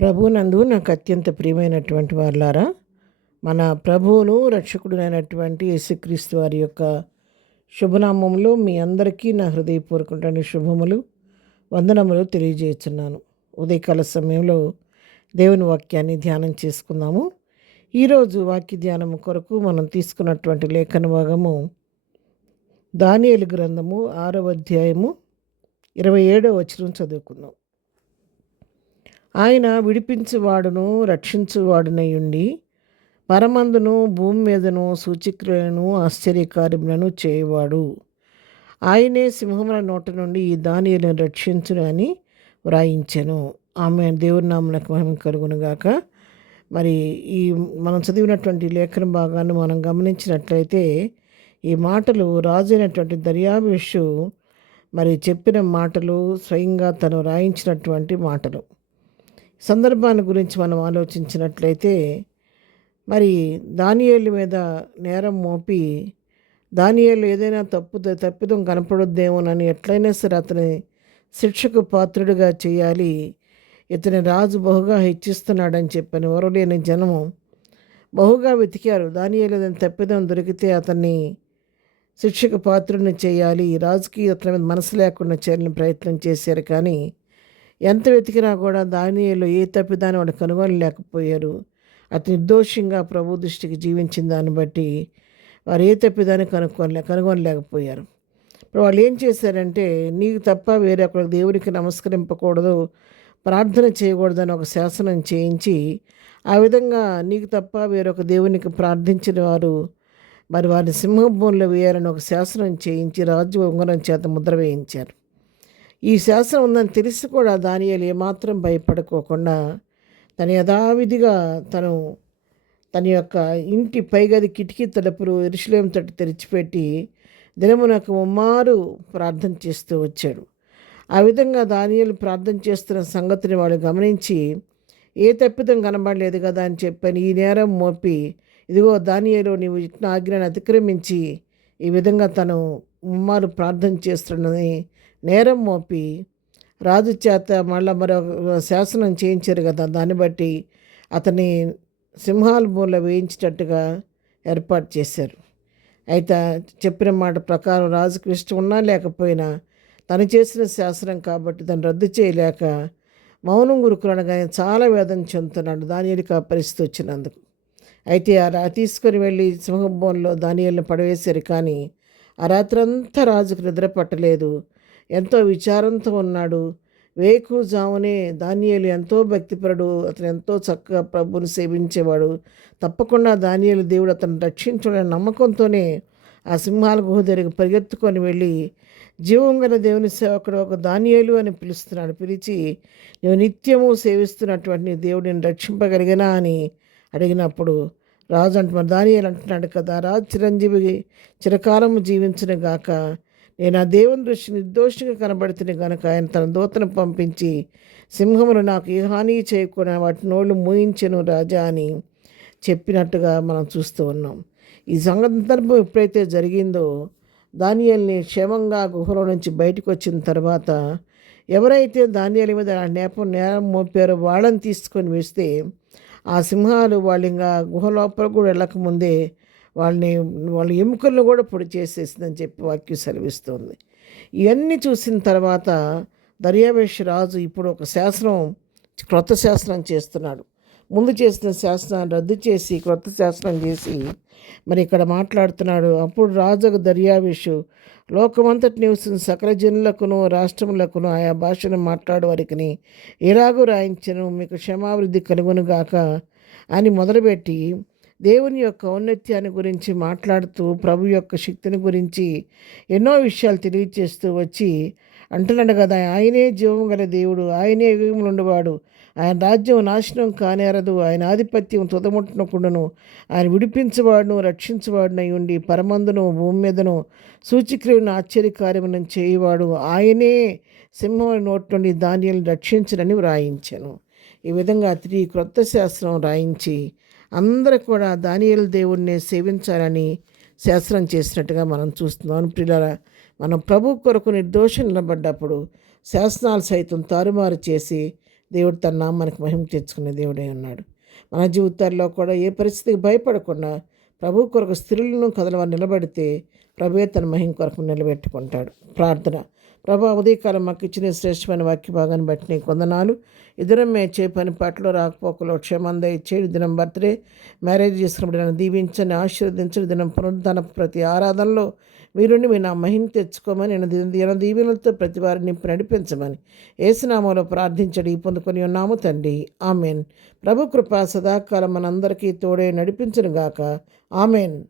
ప్రభువునందు నాకు అత్యంత ప్రియమైనటువంటి వారులారా, మన ప్రభువును రక్షకుడునైనటువంటి యేసుక్రీస్తు వారి యొక్క శుభనామంలో మీ అందరికీ నా హృదయపూర్వకమైన శుభములు, వందనములు తెలియజేస్తున్నాను. ఉదయకాల సమయంలో దేవుని వాక్యాన్ని ధ్యానం చేసుకుందాము. ఈరోజు వాక్య ధ్యానం కొరకు మనం తీసుకున్నటువంటి లేఖన భాగము దానియేలు గ్రంథము 6వ అధ్యాయము 27వ వచనం చదువుకుందాం. ఆయన విడిపించువాడును రక్షించువాడునై ఉండి పరమందును భూమి మీదను సూచక్రియలను ఆశ్చర్యకార్యములను చేయవాడు. ఆయనే సింహముల నోట నుండి ఈ దానియేలును రక్షించును అని వ్రాయించెను. ఆమె దేవుని నామమునకు మహిమ కలుగునుగాక. మరి ఈ మనం చదివినటువంటి లేఖన భాగాన్ని మనం గమనించినట్లయితే ఈ మాటలు రాజు అయినటువంటి దర్యావేషు మరి చెప్పిన మాటలు, స్వయంగా తను రాయించినటువంటి మాటలు. సందర్భాన్ని గురించి మనం ఆలోచించినట్లయితే మరి దానియేలు మీద నేరం మోపి దానియేలు ఏదైనా తప్పిదం కనపడొద్దేమోనని ఎట్లయినా సరే అతని శిక్షకు పాత్రుడిగా చేయాలి, ఇతని రాజు బహుగా హెచ్చిస్తున్నాడని చెప్పని ఓరలేని జనము బహుగా వెతికారు. దానియేలు ఏదైనా తప్పిదం దొరికితే అతన్ని శిక్షకు పాత్రుడిని చేయాలి, రాజుకి అతని మీద మనసు లేకుండా చేయాలని ప్రయత్నం చేశారు. కానీ ఎంత వెతికినా కూడా దానియేలు ఏ తప్పిదాన్ని వాడు కనుగొనలేకపోయారు. అతి నిర్దోషంగా ప్రభు దృష్టికి జీవించిన దాన్ని బట్టి వారు ఏ తప్పిదాన్ని కనుగొనలేకపోయారు. ఇప్పుడు వాళ్ళు ఏం చేశారంటే, నీకు తప్ప వేరే ఒకరికి దేవునికి నమస్కరింపకూడదు, ప్రార్థన చేయకూడదని ఒక శాసనం చేయించి ఆ విధంగా నీకు తప్ప వేరొక దేవునికి ప్రార్థించిన వారు మరి వారిని సింహభూమిలో వేయాలని ఒక శాసనం చేయించి రాజు ఉంగరం చేత ముద్ర వేయించారు. ఈ శాసనం ఉందని తెలిసి కూడా దానియేలు ఏమాత్రం భయపడుకోకుండా తన యథావిధిగా తన యొక్క ఇంటి పైగది కిటికీ తలుపులు యెరూషలేము తట్టు తెరిచిపెట్టి దినమునకు ముమ్మారు ప్రార్థన చేస్తూ వచ్చాడు. ఆ విధంగా దానియేలు ప్రార్థన చేస్తున్న సంగతిని వాళ్ళు గమనించి ఏ తప్పిదం కనబడలేదు కదా అని చెప్పని ఈ నేరం మోపి, ఇదిగో దానియేలు నీవు ఇచ్చిన ఆజ్ఞను అతిక్రమించి ఈ విధంగా తను ముమ్మారు ప్రార్థన చేస్తున్నది నేరం మోపి రాజు చేత మళ్ళీ మరొక శాసనం చేయించారు కదా, దాన్ని బట్టి అతని సింహాల భూమిలో వేయించేటట్టుగా ఏర్పాటు చేశారు. అయితే చెప్పిన మాట ప్రకారం రాజుకు ఇష్టం ఉన్నా లేకపోయినా తను చేసిన శాసనం కాబట్టి దాన్ని రద్దు చేయలేక మౌనం గురుకులనగానే చాలా వేదన చెందుతున్నాడు దానియేలుకి ఆ పరిస్థితి వచ్చినందుకు. అయితే తీసుకొని వెళ్ళి సింహభూమిలో దానియేలుని పడవేశారు. కానీ ఆ రాత్రంతా రాజుకు నిద్ర పట్టలేదు, ఎంతో విచారంతో ఉన్నాడు. వేకుజామునే దానియేలు ఎంతో భక్తిపరుడు, అతను ఎంతో చక్కగా ప్రభువుని సేవించేవాడు. తప్పకుండా దానియేలు దేవుడు అతను రక్షించుడనే నమ్మకంతోనే ఆ సింహాల గుహ దగ్గరికి పరిగెత్తుకొని వెళ్ళి జీవం గల దేవుని సేవకుడు ఒక దానియేలు అని పిలుస్తున్నాడు. పిలిచి, నువ్వు నిత్యము సేవిస్తున్నటువంటి నీ దేవుడిని రక్షింపగలిగినా అని అడిగినప్పుడు రాజు అంటున్నాడు, దానియేలు అంటున్నాడు కదా, రాజు చిరంజీవి చిరకాలము జీవించును గాక, నేను ఆ దేవుని దృష్టి నిర్దోషంగా కనబడుతుంది కనుక ఆయన తన దూతను పంపించి సింహములు నాకు ఏ హాని చేయకుండా వాటి నోళ్ళు మూయించెను రాజా అని చెప్పినట్టుగా మనం చూస్తూ ఉన్నాం. ఈ సందర్భం ఎప్పుడైతే జరిగిందో దానియేలుని క్షేమంగా గుహలో నుంచి బయటకు వచ్చిన తర్వాత ఎవరైతే దానియేలు మీద నేరం మోపారో వాళ్ళని తీసుకొని వేస్తే ఆ సింహాలు వాళ్ళు ఇంకా గుహ లోపల కూడా వెళ్ళకముందే వాళ్ళ ఎముకలను కూడా పొడి చేసేసిందని చెప్పి వాక్యం సెలవిస్తుంది. ఇవన్నీ చూసిన తర్వాత దర్యావేషు రాజు ఇప్పుడు ఒక క్రొత్త శాసనం చేస్తున్నాడు. ముందు చేసిన శాసనాన్ని రద్దు చేసి క్రొత్త శాసనం చేసి మరి ఇక్కడ మాట్లాడుతున్నాడు. అప్పుడు రాజు దర్యావేషు లోకమంతటి నివసించిన సకల జనులకును రాష్ట్రములకును ఆయా భాషను మాట్లాడే వారికి ఎలాగూ రాయించను, మీకు క్షమాభివృద్ధి కలుగునుగాక అని మొదలుపెట్టి దేవుని యొక్క ఔన్నత్యాన్ని గురించి మాట్లాడుతూ ప్రభు యొక్క శక్తిని గురించి ఎన్నో విషయాలు తెలియజేస్తూ వచ్చి అంటున్నాడు కదా, ఆయనే జీవం గల దేవుడు, ఆయనే యుగములు ఉండేవాడు, ఆయన రాజ్యం నాశనం కానేరదు, ఆయన ఆధిపత్యం తుదముట్టనకుండాను, ఆయన విడిపించేవాడును రక్షించేవాడునై ఉండి పరమందును భూమి మీదను సూచక్రియను ఆశ్చర్యకార్యములను చేయవాడు, ఆయనే సింహం నోటి నుండి దానియేలును రక్షించనని వ్రాయించాను. ఈ విధంగా తిరిగి క్రొత్త శాస్త్రం రాయించి అందరూ కూడా దానియేలు దేవుణ్ణి సేవించాలని శాస్త్రం చేసినట్టుగా మనం చూస్తున్నాం. ప్రియులారా, మనం ప్రభు కొరకు నిర్దోషం నిలబడ్డప్పుడు శాసనాలు సైతం తారుమారు చేసి దేవుడు తన నామానికి మహిమ తెచ్చుకునే దేవుడై ఉన్నాడు. మన జీవితాల్లో కూడా ఏ పరిస్థితికి భయపడకుండా ప్రభు కొరకు స్త్రీలను కదలవారు నిలబడితే ప్రభువే తన మహిమ కొరకు నిలబెట్టుకుంటాడు. ప్రార్థన. ప్రభా, ఉదయకాలం మాకు ఇచ్చిన శ్రేష్టమైన వాక్య భాగాన్ని బట్టి నీకు వందనాలు. ఇద్దరం చే పని పట్ల రాకపోకలో క్షేమంద ఇచ్చేది దినం బర్త్డే మ్యారేజ్ చేసుకున్నప్పుడు నన్ను దీవించని ఆశీర్వదించని దినం పునరుద్ధరణ ప్రతి ఆరాధనలో మీరుండి మీ నా మహిమ తెచ్చుకోమని నేను దీవెనలతో ప్రతి వారిని నింపి నడిపించమని యేసునామములో ప్రార్థించడి పొందుకొని ఉన్నాము తండ్రి. ఆమెన్. ప్రభు కృప సదాకాలం మనందరికీ తోడే నడిపించును గాక. ఆమెన్.